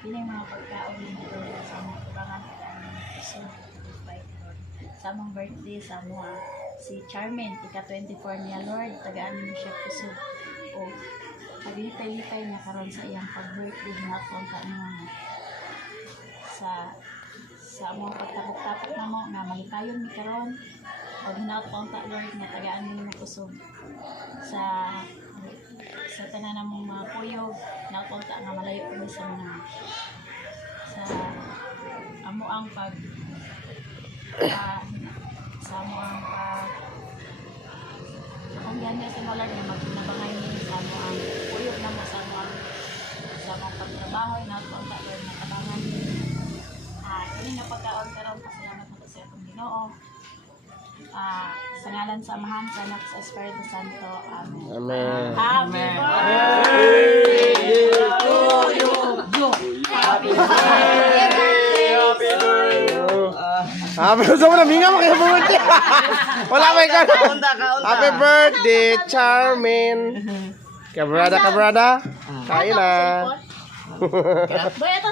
Kini mga pagkaon dito sa mga kulangan so sa among birthday sa mga si Charmin, ika-24 niya Lord, tagaan mo siya kusog o paglipay-lipay niya karon sa iyang pag-birthday nga punta niya sa mga pagtapok-tapok na mo nga malikayon ni karon o hinaot punta Lord nga tagaan mo kusog sa tanan ng mga kuyog na punta nga malayo kami sa mga sa amo ang pag sa amo ang kung yan sa mga Lord na magbinabangay niyo sa amo ang kuyog na mo sa mga pagtrabaho na punta Lord na tabangan kini nga pagkaon karon pasalamat nato sa atong Ginoo sa ngalan sa Amahan, sa Anak, sa Espiritu Santo. Amen. Amen. Happy birthday to you. Happy birthday. Happy birthday. Gusto mo na minga mo kaya birthday. Wala may ka. Kaunta. Happy birthday, Charmin. Kabrada. Kain na. Boy, ito